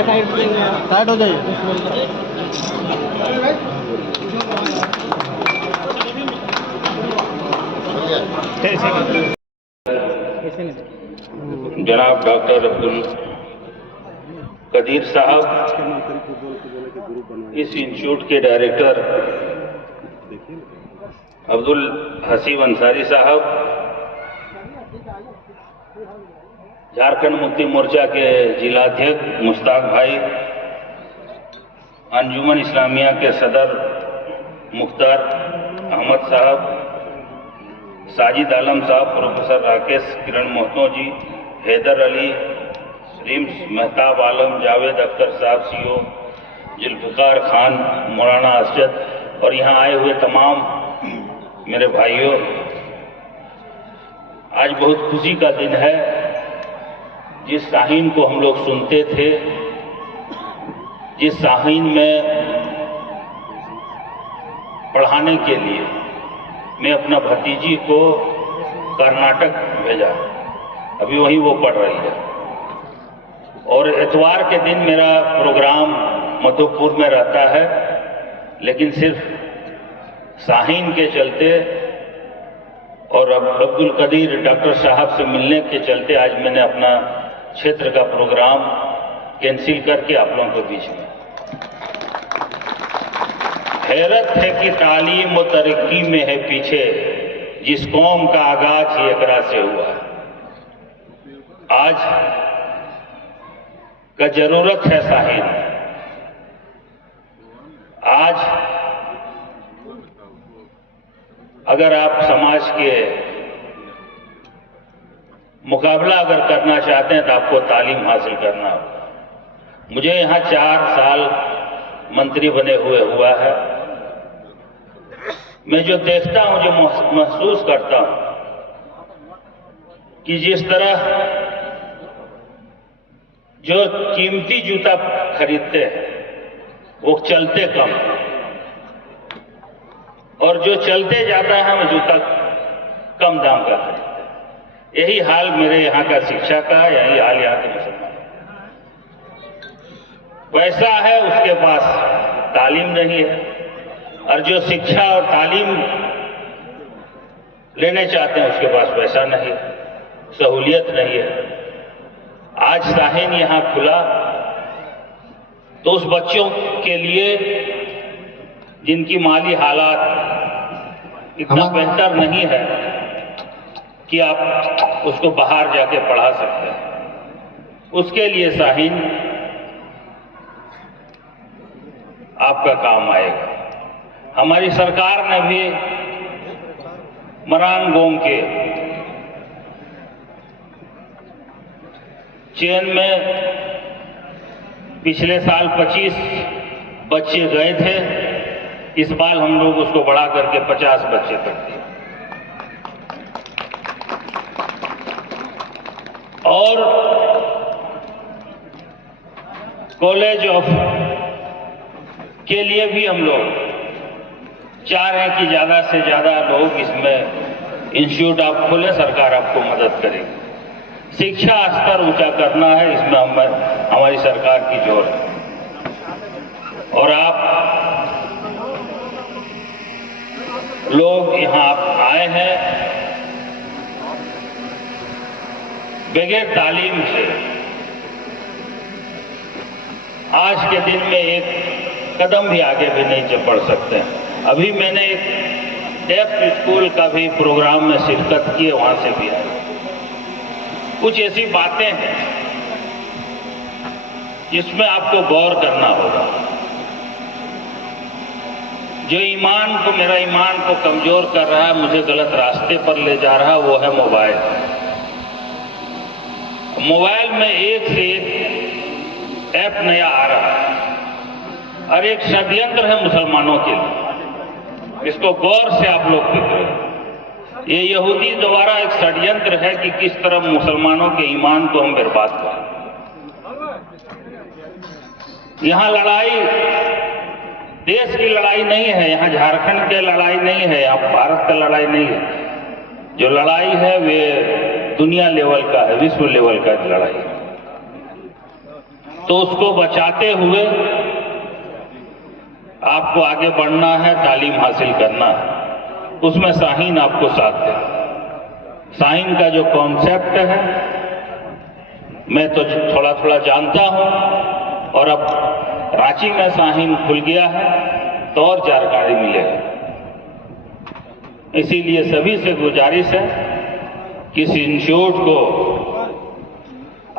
Side हो जाइए। जनाब डॉक्टर अब्दुल कदीर साहब, इस इंस्टीट्यूट के डायरेक्टर अब्दुल हसीब अंसारी साहब, झारखंड मुक्ति मोर्चा के जिलाध्यक्ष मुश्ताक भाई, अंजुमन इस्लामिया के सदर मुख्तार अहमद साहब, साजिद आलम साहब, प्रोफेसर राकेश किरण महतो जी, हैदर अली, रिम्स मेहताब आलम, जावेद अख्तर साहब सीओ, जुल्फिकार खान, मौलाना असद और यहाँ आए हुए तमाम मेरे भाइयों, आज बहुत खुशी का दिन है। जिस शाहीन को हम लोग सुनते थे, जिस शाहीन में पढ़ाने के लिए मैं अपना भतीजी को कर्नाटक भेजा, अभी वहीं वो पढ़ रही है, और इतवार के दिन मेरा प्रोग्राम मधुपुर में रहता है, लेकिन सिर्फ शाहीन के चलते और अब अब्दुल कदीर डॉक्टर साहब से मिलने के चलते आज मैंने अपना क्षेत्र का प्रोग्राम कैंसिल करके आप लोगों के बीच में। हैरत है कि तालीम और तरक्की में है पीछे, जिस कौम का आगाज ही एकरा से हुआ। आज का जरूरत है शाहीन। आज अगर आप समाज के मुकाबला अगर करना चाहते हैं तो आपको तालीम हासिल करना होगा। मुझे यहाँ 4 साल मंत्री बने हुए हुआ है। मैं जो देखता हूं, जो महसूस करता हूं कि जिस तरह जो कीमती जूता खरीदते हैं वो चलते कम, और जो चलते जाता है वो जूता कम दाम का खरीदते हैं। यही हाल मेरे यहाँ का शिक्षा का, यही हाल यहाँ के मुसलमानों का। पैसा है उसके पास, तालीम नहीं है, और जो शिक्षा और तालीम लेने चाहते हैं उसके पास पैसा नहीं, सहूलियत नहीं है। आज शाहीन यहाँ खुला तो उस बच्चों के लिए जिनकी माली हालात इतना बेहतर नहीं है कि आप उसको बाहर जाके पढ़ा सकते हैं, उसके लिए शाहीन आपका काम आएगा। हमारी सरकार ने भी मरांगोंग के चेन में पिछले साल 25 बच्चे गए थे, इस बार हम लोग उसको बढ़ा करके 50 बच्चे कर दिए। और कॉलेज ऑफ के लिए भी हम लोग चाह रहे हैं कि ज्यादा से ज्यादा लोग इसमें इंस्टीट्यूट आप खोले, सरकार आपको मदद करेगी। शिक्षा स्तर ऊंचा करना है, इसमें हमारी सरकार की जोर है। और आप लोग यहाँ आए हैं बगैर तालीम से। आज के दिन में एक कदम भी आगे भी नहीं बढ़ सकते हैं। अभी मैंने एक डेफ स्कूल का भी प्रोग्राम में शिरकत की है, वहां से भी आया। कुछ ऐसी बातें हैं जिसमें आपको गौर करना होगा। जो ईमान को, मेरा ईमान को कमजोर कर रहा है, मुझे गलत रास्ते पर ले जा रहा है, वो है मोबाइल। मोबाइल में एक से एक ऐप नया आ रहा है और एक षड्यंत्र है मुसलमानों के लिए। इसको गौर से आप लोग देखें। ये यहूदी द्वारा एक षड्यंत्र है कि किस तरह मुसलमानों के ईमान को हम बर्बाद करें। यहाँ लड़ाई देश की लड़ाई नहीं है, यहाँ झारखंड की लड़ाई नहीं है, यहाँ भारत का लड़ाई नहीं है। जो लड़ाई है वे दुनिया लेवल का है, विश्व लेवल का लड़ाई है। तो उसको बचाते हुए आपको आगे बढ़ना है, तालीम हासिल करना है। उसमें शाहीन आपको साथ दे। शाहीन का जो कॉन्सेप्ट है मैं तो थोड़ा थोड़ा जानता हूं, और अब रांची में शाहीन खुल गया है तो और जानकारी मिलेगा। इसीलिए सभी से गुजारिश है कि इस इंस्टीट्यूट को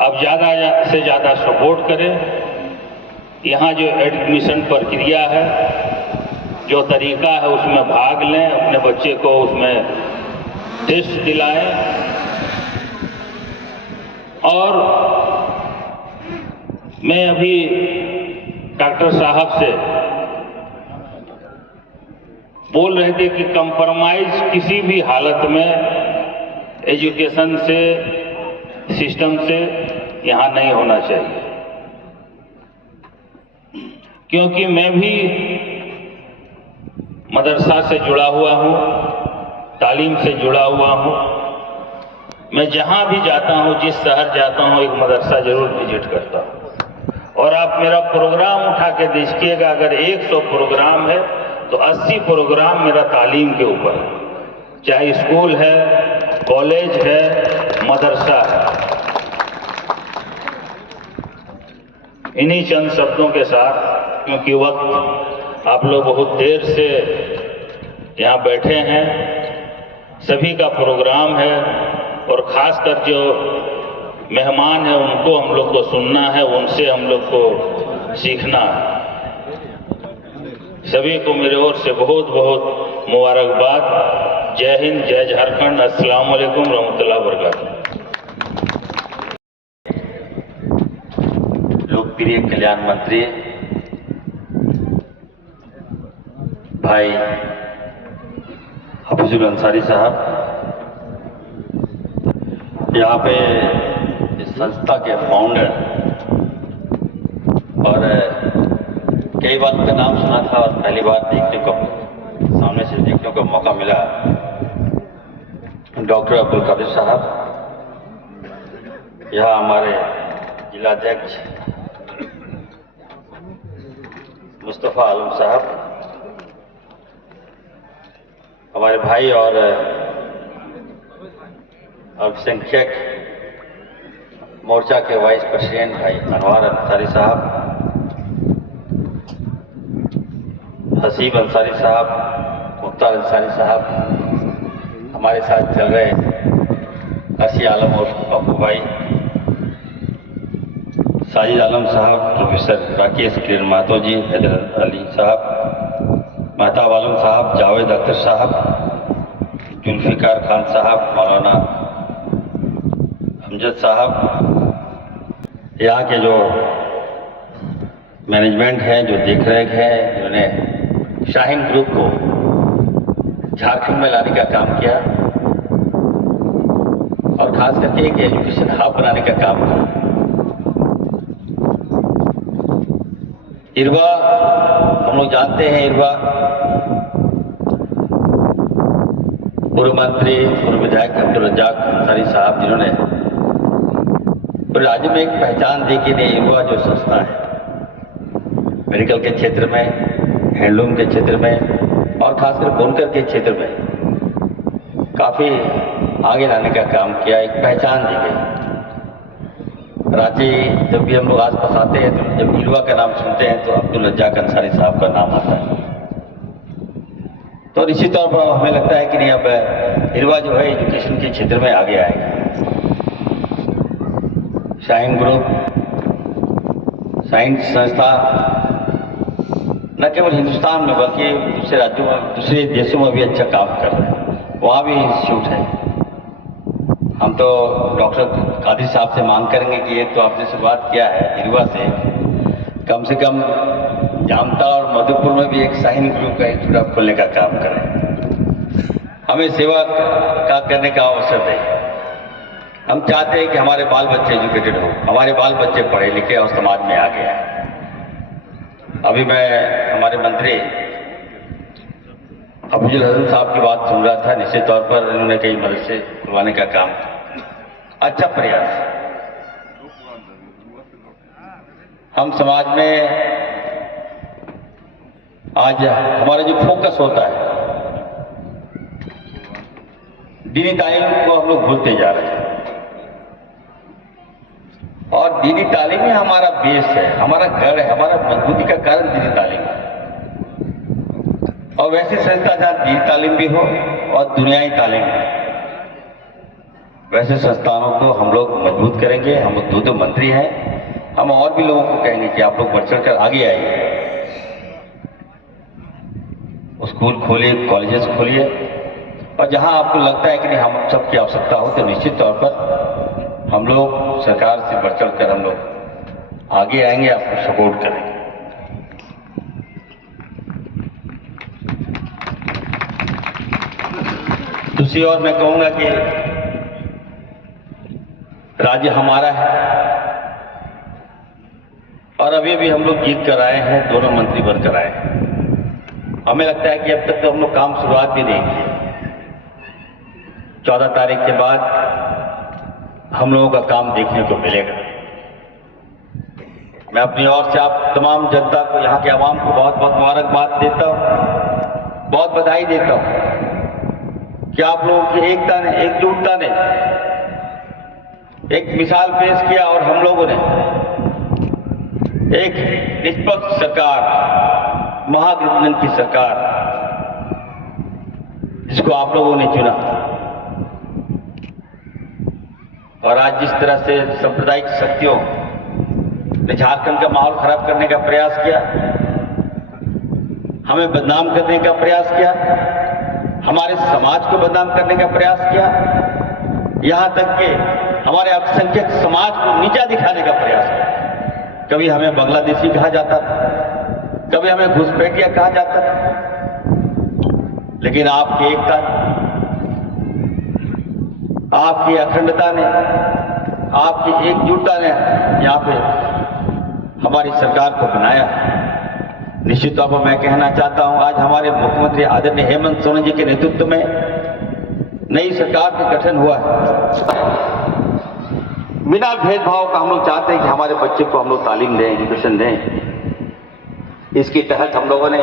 अब ज़्यादा से ज़्यादा सपोर्ट करें। यहाँ जो एडमिशन प्रक्रिया है, जो तरीका है, उसमें भाग लें, अपने बच्चे को उसमें टेस्ट दिलाएं। और मैं अभी डॉक्टर साहब से बोल रहे थे कि कंप्रोमाइज किसी भी हालत में एजुकेशन से, सिस्टम से यहाँ नहीं होना चाहिए, क्योंकि मैं भी मदरसा से जुड़ा हुआ हूँ, तालीम से जुड़ा हुआ हूँ। मैं जहाँ भी जाता हूँ, जिस शहर जाता हूँ, एक मदरसा जरूर विजिट करता हूँ। और आप मेरा प्रोग्राम उठा के देखिएगा, अगर 100 प्रोग्राम है तो 80 प्रोग्राम मेरा तालीम के ऊपर है, चाहे स्कूल है, कॉलेज है, मदरसा है। इन्हीं चंद शब्दों के साथ, क्योंकि वक्त आप लोग बहुत देर से यहाँ बैठे हैं, सभी का प्रोग्राम है, और खासकर जो मेहमान हैं उनको हम लोग को सुनना है, उनसे हम लोग को सीखना है। सभी को मेरे ओर से बहुत बहुत मुबारकबाद। जय हिंद, जय झारखंड। अस्सलाम वालेकुम रहमतुल्लाह वबरकातुहू। लोकप्रिय कल्याण मंत्री भाई हफीजुल अंसारी साहब, यहाँ पे इस संस्था के फाउंडर, और कई बार उनका नाम सुना था और पहली बार देखने को, सामने से देखने को मौका मिला, डॉक्टर अब्दुल कादिर साहब, यहाँ हमारे जिलाध्यक्ष मुस्तफ़ा आलम साहब, हमारे भाई और अल्पसंख्यक मोर्चा के वाइस प्रेसिडेंट भाई अनवार अंसारी साहब, हसीब अंसारी साहब, मुख्तार अंसारी साहब, हमारे साथ चल रहे अर्शी आलम और बापू भाई, साजिद आलम साहब, प्रोफेसर राकेश किरण महतो जी, हैदर अली साहब, महताब आलम साहब, जावेद अख्तर साहब, जुल्फिकार खान साहब, मौलाना अमजद साहब, यहाँ के जो मैनेजमेंट है, जो देख रेख है, जिन्होंने शाहीन ग्रुप को झारखंड में लाने का काम किया और खास करके एक एजुकेशन हब बनाने का काम किया। इरवा, हम लोग जानते हैं, इरवा पूर्व मंत्री, पूर्व विधायक अब्दुल रज्जाक अंसारी साहब, जिन्होंने पूरे राज्य में एक पहचान दी कि नहीं, इरवा जो संस्था है मेडिकल के क्षेत्र में, हैंडलूम के क्षेत्र में और खासकर बुनकर के क्षेत्र में काफी आगे लाने का काम किया, एक पहचान दी गई। रांची जब भी हम लोग आसपास आते हैं तो जब इरवा का नाम सुनते हैं तो अब्दुल रज्जाक अंसारी साहब का नाम आता है। तो निश्चित तौर पर हमें लगता है कि नहीं, अब इरवा जो है एजुकेशन के क्षेत्र में आगे आएगा। शाहीन ग्रुप, साइंस संस्था न केवल हिंदुस्तान में बल्कि दूसरे राज्यों में, दूसरे देशों में भी अच्छा काम कर रहे हैं, वहाँ भी इंस्टीट्यूट है। हम तो डॉक्टर कादिर साहब से मांग करेंगे कि ये तो आपने शुरुआत किया है इरवा से कम जामता और मधुपुर में भी एक शाहीन ग्रुप का इंस्टीट्यूट खोलने का काम करें। हमें सेवा का करने का अवसर दें। हम चाहते हैं कि हमारे बाल बच्चे एजुकेटेड हो, हमारे बाल बच्चे पढ़े लिखे और समाज में आगे आए। अभी मैं हमारे मंत्री हफीजुल हसन साहब की बात सुन रहा था, निश्चित तौर पर इन्होंने कई मदरसे खुलवाने का काम, अच्छा प्रयास। हम समाज में आज हमारा जो फोकस होता है दीनी तालीम को हम लोग भूलते जा रहे हैं। और दीनी तालीम ही हमारा बेस है, हमारा गढ़ है, हमारा मजबूती का कारण दीनी तालीम है। और वैसी संस्था जहाँ दीनी तालीम भी हो और दुनियाई तालीम भी, वैसे संस्थानों को हम लोग मजबूत करेंगे। हम लोग दो मंत्री हैं, हम और भी लोगों को कहेंगे कि आप लोग बढ़ चढ़ कर आगे आइए, स्कूल खोलिए, कॉलेजेस खोलिए, और जहां आपको लगता है कि नहीं हम सबकी आवश्यकता हो तो निश्चित तौर पर हम लोग सरकार से बढ़ चढ़ कर हम लोग आगे आएंगे, आपको सपोर्ट करेंगे। दूसरी ओर मैं कहूंगा कि राज्य हमारा है और अभी भी हम लोग जीत कर आए हैं, दोनों मंत्री बनकर आए हैं। हमें लगता है कि अब तक तो हम लोग काम शुरुआत भी नहीं किए। 14 तारीख के बाद हम लोगों का काम देखने को मिलेगा। मैं अपनी ओर से आप तमाम जनता को, यहाँ के आवाम को बहुत बहुत मुबारकबाद देता हूँ, बहुत बधाई देता हूँ कि आप लोगों की एकता ने, एकजुटता ने एक मिसाल पेश किया और हम लोगों ने एक निष्पक्ष सरकार, महागठबंधन की सरकार, जिसको आप लोगों ने चुना। और आज जिस तरह से सांप्रदायिक शक्तियों ने झारखंड का माहौल खराब करने का प्रयास किया, हमें बदनाम करने का प्रयास किया, हमारे समाज को बदनाम करने का प्रयास किया, यहां तक कि हमारे अल्पसंख्यक समाज को नीचा दिखाने का प्रयास किया। कभी हमें बांग्लादेशी कहा जाता था, कभी हमें घुसपैठिया कहा जाता था, लेकिन आपकी एकता ने, आपकी अखंडता ने, आपकी एकजुटता ने यहाँ पे हमारी सरकार को बनाया। निश्चित तौर पर मैं कहना चाहता हूँ, आज हमारे मुख्यमंत्री आदरणीय हेमंत सोरेन जी के नेतृत्व में नई सरकार का गठन हुआ है। बिना भेदभाव का हम लोग चाहते हैं कि हमारे बच्चे को हम लोग तालीम दें, एजुकेशन दें। इसके तहत हम लोगों ने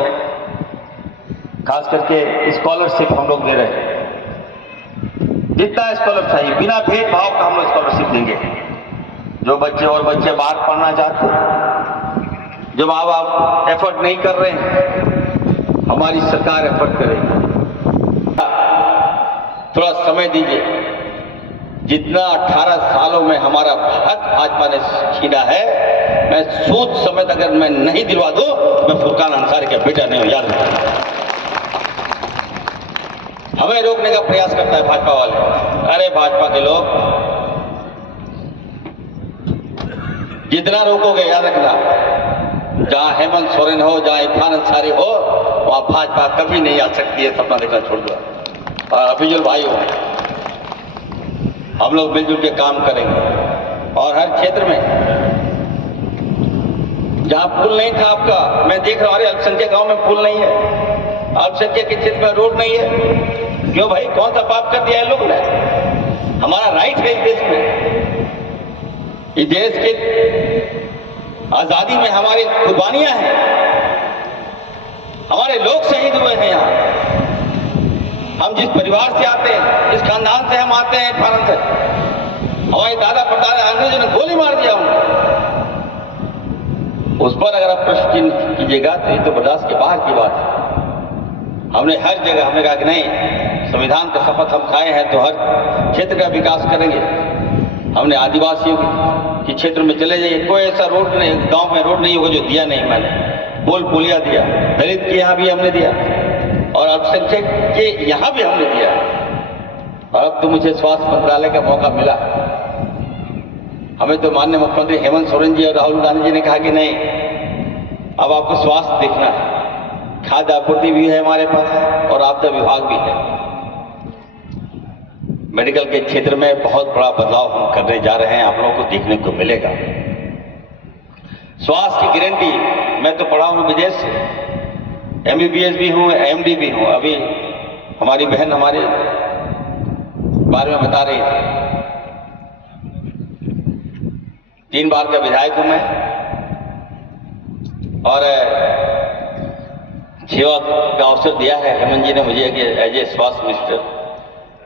खास करके स्कॉलरशिप हम लोग दे रहे हैं। जितना स्कॉलरशिप चाहिए बिना भेदभाव का हम लोग स्कॉलरशिप देंगे। जो बच्चे और बच्चे बाहर पढ़ना चाहते हैं, जो माँ बाप एफर्ट नहीं कर रहे हैं, हमारी सरकार एफर्ट करेगी। थोड़ा समय दीजिए। जितना 18 सालों में हमारा हक भाजपा ने छीना है, मैं सोच समेत अगर मैं नहीं दिलवा दूं, मैं फुरकान अंसारी का बेटा नहीं हूं, याद रखना। हमें रोकने का प्रयास करता है भाजपा वाले। अरे भाजपा के लोग, जितना रोकोगे याद रखना, जहां हेमंत सोरेन हो, जहां इरफान अंसारी हो, वहां भाजपा कभी नहीं आ सकती है। सपना देखना छोड़ दो। और अभिजुल भाई हो, हम लोग मिलजुल के काम करेंगे। और हर क्षेत्र में जहां पुल नहीं था आपका, मैं देख रहा हूं अल्पसंख्यक गांव में पुल नहीं है, अल्पसंख्यक के क्षेत्र में रोड नहीं है। क्यों भाई, कौन सा पाप कर दिया है लोगों ने? हमारा राइट है इस देश में। इस देश के आजादी में हमारी कुर्बानियां हैं, हमारे लोग शहीद हुए हैं। यहाँ हम जिस परिवार से आते हैं, जिस खानदान से हम आते हैं, इरफान से, हमारे दादा परदादा अंग्रेजों ने गोली मार दिया उनको। उस पर अगर आप प्रश्न चिन्ह कीजिएगा तो ये तो बर्दाश्त के बाहर की बात है। हमने हर जगह हमने कहा कि नहीं, संविधान का शपथ हम खाए हैं तो हर क्षेत्र का विकास करेंगे। हमने आदिवासियों के क्षेत्र में चले जाइए, कोई ऐसा रोड नहीं, गांव में रोड नहीं होगा जो दिया नहीं मैंने। पुल पुलिया दिया, दलित के यहाँ भी हमने दिया और अल्पसंख्यक के यहाँ भी हमने दिया। और अब तो मुझे स्वास्थ्य मंत्रालय का मौका मिला। हमें तो माननीय मुख्यमंत्री हेमंत सोरेन जी और राहुल गांधी जी ने कहा कि नहीं, अब आपको स्वास्थ्य देखना है। खाद्य आपूर्ति भी है हमारे पास और आपदा विभाग भी है। मेडिकल के क्षेत्र में बहुत बड़ा बदलाव हम करने जा रहे हैं, आप लोगों को देखने को मिलेगा। स्वास्थ्य की गारंटी, मैं तो पढ़ा हूं विदेश से, MBBS भी हूं, MD भी हूं। अभी हमारी बहन हमारे बारे में बता रही थी, 3 बार का विधायक हूं मैं, और सेवा का अवसर दिया है हेमंत जी ने मुझे कि एज ए स्वास्थ्य मिनिस्टर,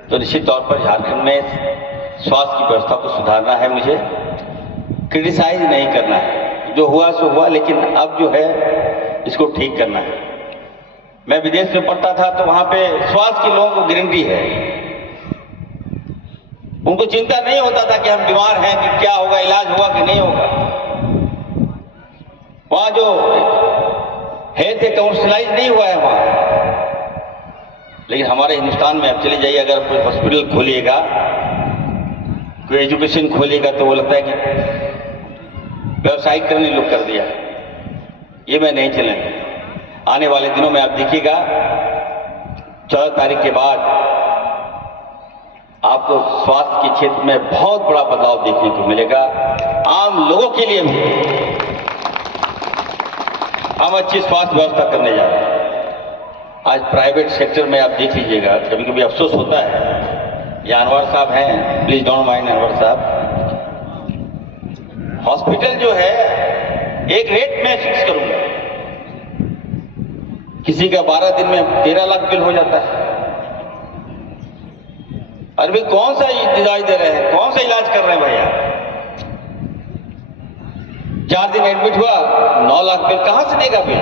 तो निश्चित तौर पर झारखंड में स्वास्थ्य की व्यवस्था को सुधारना है, मुझे क्रिटिसाइज नहीं करना है। जो हुआ सो हुआ, लेकिन अब जो है इसको ठीक करना है। मैं विदेश में पढ़ता था तो वहां पे स्वास्थ्य के लोगों को गारंटी है, उनको चिंता नहीं होता था कि हम बीमार हैं कि क्या होगा, इलाज होगा कि नहीं होगा। वहां जो हेल्थ काउंसलाइज नहीं हुआ है वहां, लेकिन हमारे हिंदुस्तान में अब चले जाइए, अगर कोई हॉस्पिटल खोलिएगा, कोई एजुकेशन खोलिएगा, तो वो लगता है कि व्यवसायिकरण लोग कर दिया। ये मैं नहीं चलेंगे। आने वाले दिनों में आप देखिएगा 14 तारीख के बाद आपको स्वास्थ्य के क्षेत्र में बहुत बड़ा बदलाव देखने को मिलेगा। आम लोगों के लिए भी हम अच्छी स्वास्थ्य व्यवस्था करने जा रहे हैं। आज प्राइवेट सेक्टर में आप देख लीजिएगा, कभी कभी अफसोस होता है। ये अनवर साहब हैं, प्लीज डोंट माइंड अनवर साहब, हॉस्पिटल जो है एक रेट मैं फिक्स करूंगा, किसी का 12 दिन में 13 लाख बिल हो जाता है। अरे भाई कौन सा इलाज दे रहे हैं, कौन सा इलाज कर रहे हैं भैया? 4 दिन एडमिट हुआ 9 लाख बिल कहां से देगा बिल?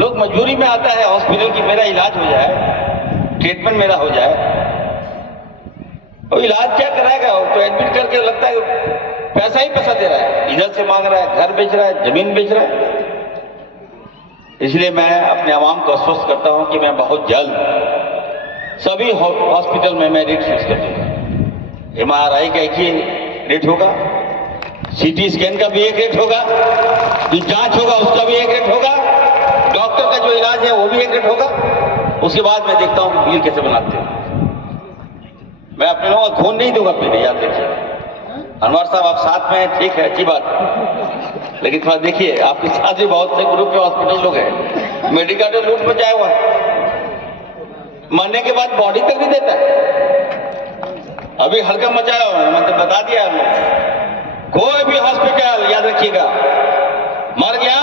लोग मजबूरी में आता है हॉस्पिटल की मेरा इलाज हो जाए, ट्रीटमेंट मेरा हो जाए। और इलाज क्या कराएगा? तो एडमिट करके लगता है पैसा ही पैसा दे रहा है, इधर से मांग रहा है, घर बेच रहा है, जमीन बेच रहा है। इसलिए मैं अपने आवाम को आश्वस्त करता हूं कि मैं बहुत जल्द सभी हॉस्पिटल में मैं रेट फिक्स कर दूंगा। MRI का एक ही रेट होगा, CT स्कैन का भी एक रेट होगा, जो जांच होगा उसका भी एक रेट होगा, डॉक्टर का जो इलाज है वो भी एक रेट होगा। उसके बाद मैं देखता हूं कि बिल कैसे बनाते हैं। मैं अपने लोगों को खून नहीं दूंगा फिर, याद रखिए। अनवर साहब आप साथ में हैं, ठीक है, अच्छी बात है, लेकिन थोड़ा देखिए आपके साथ भी बहुत से ग्रुप के हॉस्पिटल लोग हैं, मेडिकल में लूट मचाया हुआ है, मरने के बाद बॉडी तक नहीं देता है। अभी हल्का मचाया हुआ है, मतलब बता दिया हमने, कोई भी हॉस्पिटल याद रखिएगा मर गया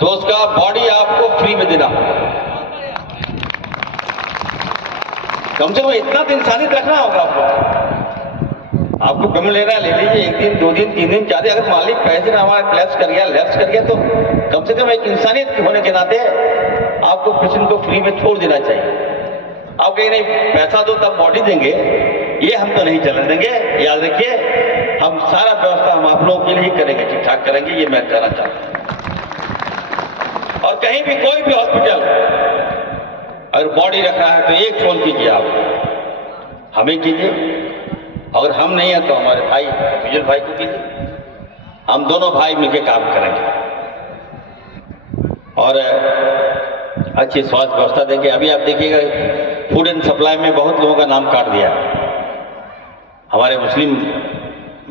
तो उसका बॉडी आपको फ्री में देना। कम से कम इतना तो इंसानियत रखना होगा आपको। आपको पेमेंट लेना ले लीजिए, 1 दिन 2 दिन 3 दिन 4 दिन, अगर मालिक पैसे ना हमारा लैप्स कर गया तो कम से कम एक इंसानियत होने के नाते आपको पेशेंट को फ्री में छोड़ देना चाहिए। आप कहीं नहीं पैसा दो तब बॉडी देंगे, ये हम तो नहीं चलने देंगे। याद रखिए हम सारा व्यवस्था हम आप लोगों के लिए ही करेंगे, ठीक ठाक करेंगे, ये मैं कहना चाहता हूं। और कहीं भी कोई भी हॉस्पिटल अगर बॉडी रख रहा है तो एक फोन कीजिए, आप हमें कीजिए, अगर हम नहीं है तो हमारे भाई विजय भाई को कीजिए, हम दोनों भाई मिलकर काम करेंगे और अच्छी स्वास्थ्य व्यवस्था देंगे। अभी आप देखिएगा फूड एंड सप्लाई में बहुत लोगों का नाम काट दिया, हमारे मुस्लिम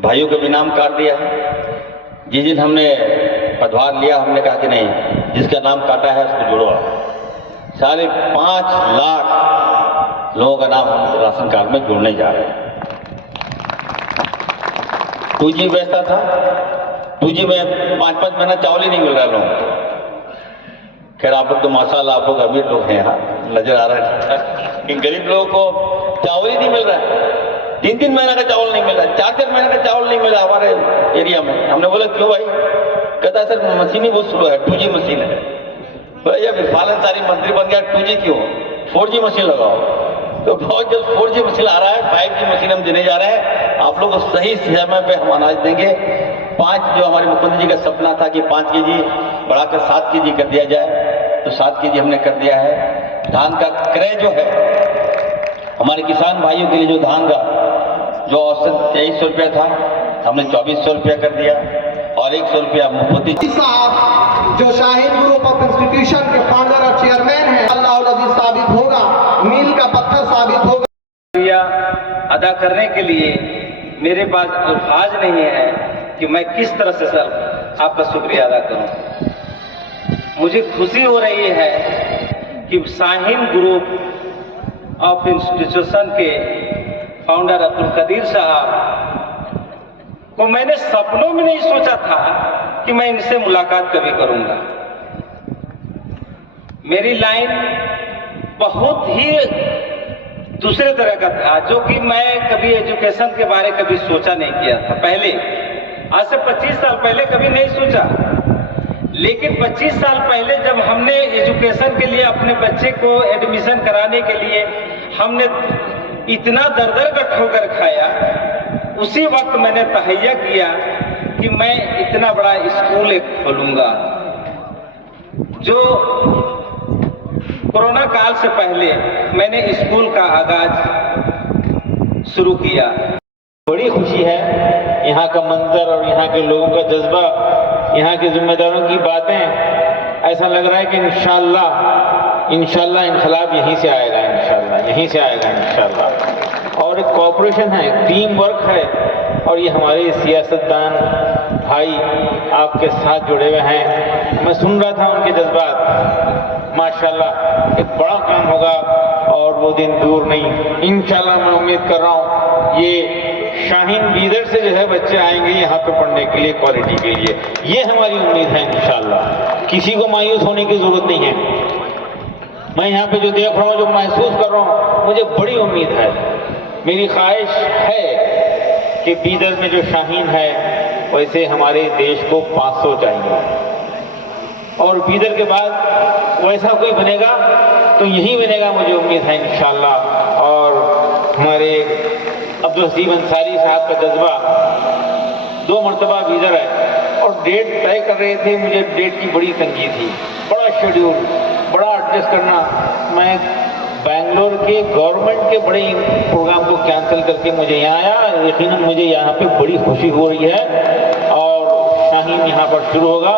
भाइयों का भी नाम काट दिया है। जिस दिन हमने पदभार लिया हमने कहा कि नहीं, जिसका नाम काटा है उसको जोड़ो। 5.5 लाख लोगों का नाम हम राशन कार्ड में जोड़ने जा रहे हैं। 2G व्यवस्था था, 2G में 5-5 महीना चावल ही नहीं मिल रहा लोगों को। खैर आप लोग तो माशाल्लाह आप लोग अमीर लोग हैं, यहाँ नजर आ रहा है, इन गरीब लोगों को चावल ही नहीं मिल रहा है। 3-3 महीना का चावल नहीं मिल रहा है, 4-4 महीने का चावल नहीं मिल रहा हमारे एरिया में। हमने बोला क्यों भाई? कहता सर मशीन ही बहुत स्लो है, 2G मशीन है। भैया फालन सारी मंत्री बन गया, 2G क्यों? 4G मशीन लगाओ। तो बहुत जब 4G मशीन आ रहा है, 5G मशीन हम देने जा रहे हैं, आप लोग को सही समय पे हम अनाज देंगे। 5 जो हमारे मुख्यमंत्री जी का सपना था कि 5 kg बढ़ाकर 7 kg कर दिया जाए, तो 7 kg हमने कर दिया है। धान का क्रय जो है हमारे किसान भाइयों के लिए, जो धान का जो औसत 2300 रुपया था हमने 2400 रुपया कर दिया और 100 रुपया मुफ्ती साहब जो शाहीन ग्रुप ऑफ इंस्टीट्यूशन के फाउंडर और चेयरमैन हैं, अल्लाह अजीज साबित होगा, मील का पत्थर साबित होगा। अदा करने के लिए मेरे पास अल्फाज नहीं है कि मैं किस तरह से सर आपका शुक्रिया अदा करूं। मुझे खुशी हो रही है कि शाहीन ग्रुप ऑफ इंस्टीट्यूशन के फाउंडर अब्दुल कदीर साहब को मैंने सपनों में नहीं सोचा था कि मैं इनसे मुलाकात कभी करूंगा। मेरी लाइन बहुत ही दूसरे तरह का था, जो कि मैं कभी एजुकेशन के बारे कभी सोचा नहीं किया था पहले। आज से 25 साल पहले कभी नहीं सोचा, लेकिन 25 साल पहले जब हमने एजुकेशन के लिए अपने बच्चे को एडमिशन कराने के लिए हमने इतना दर का ठोकर खाया, उसी वक्त मैंने तहैया किया कि मैं इतना बड़ा स्कूल एक खोलूंगा। जो कोरोना काल से पहले मैंने स्कूल का आगाज शुरू किया। बड़ी खुशी है, यहाँ का मंजर और यहाँ के लोगों का जज्बा, यहाँ के जिम्मेदारों की बातें, ऐसा लग रहा है कि इंशाल्लाह इनकलाब यहीं से आएगा, यहीं से आएगा इंशाल्लाह। और एक कोऑपरेशन है, टीम वर्क है, और ये हमारे सियासतदान भाई आपके साथ जुड़े हुए हैं। मैं सुन रहा था उनके जज्बात, माशाल्लाह एक बड़ा काम होगा और वो दिन दूर नहीं। इंशाल्लाह मैं उम्मीद कर रहा हूँ ये शाहीन बीदर से जो है बच्चे आएंगे यहाँ पे पढ़ने के लिए, क्वालिटी के लिए, ये हमारी उम्मीद है इंशाल्लाह। किसी को मायूस होने की जरूरत नहीं है। मैं यहाँ पे जो देख रहा हूँ, जो महसूस कर रहा हूँ, मुझे बड़ी उम्मीद है। मेरी ख्वाहिश है कि बीदर में जो शाहीन है वैसे हमारे देश को 500 चाहिए, और बीदर के बाद वैसा कोई बनेगा तो यही बनेगा, मुझे उम्मीद है इंशाल्लाह। और हमारे अब्दुल हसीब अंसारी साहब का जज्बा, 2 मरतबा बीदर है और डेट तय कर रहे थे, मुझे डेट की बड़ी तंगी थी, बड़ा शेड्यूल, बड़ा एडजस्ट करना। मैं बेंगलोर के गवर्नमेंट के बड़े प्रोग्राम को कैंसिल करके मुझे यहाँ आया। यकीनन मुझे यहाँ पे बड़ी खुशी हो रही है और शाहीन यहाँ पर शुरू होगा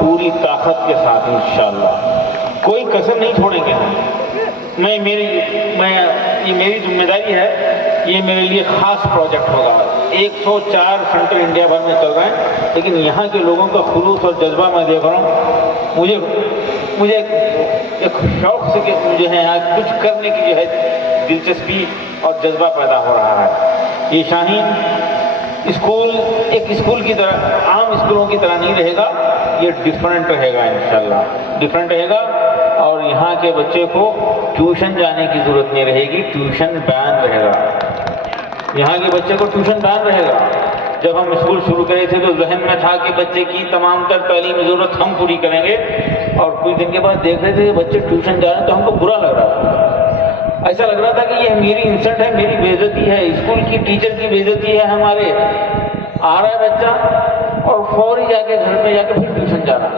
पूरी ताकत के साथ इंशाल्लाह। कोई कसर नहीं छोड़ेंगे हम। ये मेरी जिम्मेदारी है, ये मेरे लिए खास प्रोजेक्ट होगा। 104 सेंटर इंडिया भर में चल रहे हैं, लेकिन यहाँ के लोगों का खुलूस और जज्बा मैं देख रहा हूँ। मुझे एक शौक से कि मुझे यहाँ कुछ करने की जो है दिलचस्पी और जज्बा पैदा हो रहा है। ये शाहीन स्कूल एक स्कूल की तरह, आम स्कूलों की तरह नहीं रहेगा, ये डिफरेंट रहेगा इंशाल्लाह, डिफरेंट रहेगा। और यहाँ के बच्चे को ट्यूशन जाने की जरूरत नहीं रहेगी, ट्यूशन बैन रहेगा। यहाँ के बच्चे को ट्यूशन बैन रहेगा। जब हम स्कूल शुरू करे थे तो जहन में था कि बच्चे की तमाम तर तालीमी ज़रूरत हम पूरी करेंगे, और कुछ दिन के बाद देख रहे थे कि बच्चे ट्यूशन जा रहे हैं तो हमको बुरा लग रहा था। ऐसा लग रहा था कि ये मेरी इंसल्ट है, मेरी बेइज्जती है, स्कूल की टीचर की बेइज्जती है। हमारे आ रहा है बच्चा और फौरी जाके घर में जाकर फिर ट्यूशन जा रहा है।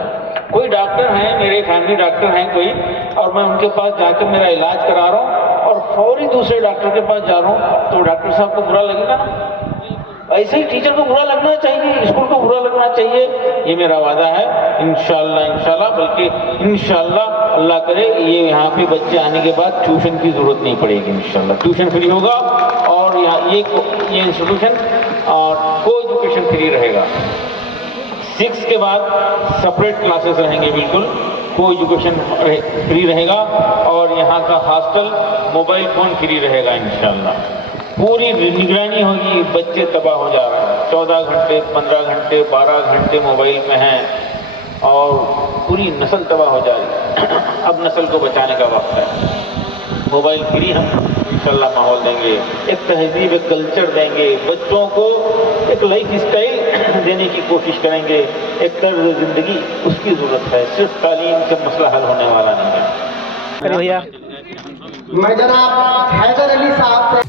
कोई डॉक्टर हैं, मेरे फैमिली डॉक्टर हैं कोई, और मैं उनके पास जाकर मेरा इलाज करा रहा हूँ और फौरी दूसरे डॉक्टर के पास जा रहा हूँ, तो डॉक्टर साहब को बुरा लगेगा ना। ऐसे ही टीचर को बुरा लगना चाहिए, स्कूल को बुरा लगना चाहिए। ये मेरा वादा है इंशाल्लाह, बल्कि इंशाल्लाह अल्लाह करे ये यहाँ पे बच्चे आने के बाद ट्यूशन की जरूरत नहीं पड़ेगी। इंशाल्लाह ट्यूशन फ्री होगा, और यहाँ ये इंस्टीट्यूशन और को एजुकेशन फ्री रहेगा। 6 के बाद सेपरेट क्लासेस रहेंगे, बिल्कुल को एजुकेशन फ्री रहेगा, और यहाँ का हॉस्टल, मोबाइल फ़ोन फ्री रहेगा इंशाल्लाह। पूरी निगरानी होगी। बच्चे तबाह हो जा रहे हैं, 14 घंटे 15 घंटे 12 घंटे मोबाइल में हैं, और पूरी नस्ल तबाह हो जा रही है। अब नस्ल को बचाने का वक्त है। मोबाइल फ्री हम इंशाल्लाह माहौल देंगे, एक तहजीब, एक कल्चर देंगे, बच्चों को एक लाइफ स्टाइल देने की कोशिश करेंगे, एक तर्ज जिंदगी, उसकी ज़रूरत है। सिर्फ तालीम से मसला हल होने वाला नहीं है। भैया मैं जनाब हैदर अली साहब से